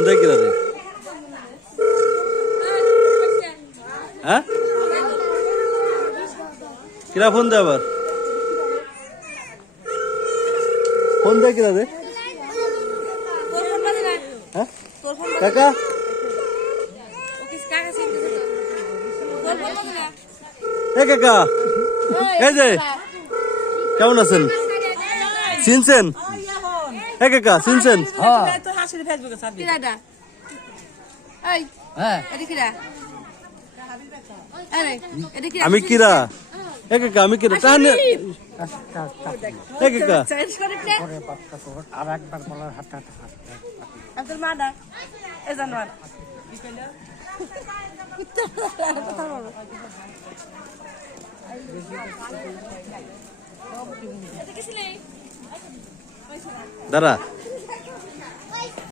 Phone দেয় কিরা রে? হ্যাঁ কিরা ফোন দেয় আবার? ফোন দেয় কিরা রে? হ্যাঁ কাকা এ কাকা এই যে কেমন আছেন? চিনছেন? এ কাকা চিনছেন? আমি কিরা? এ কাকা আমি কিরা? তাহলে এ কাকা দাঁড়া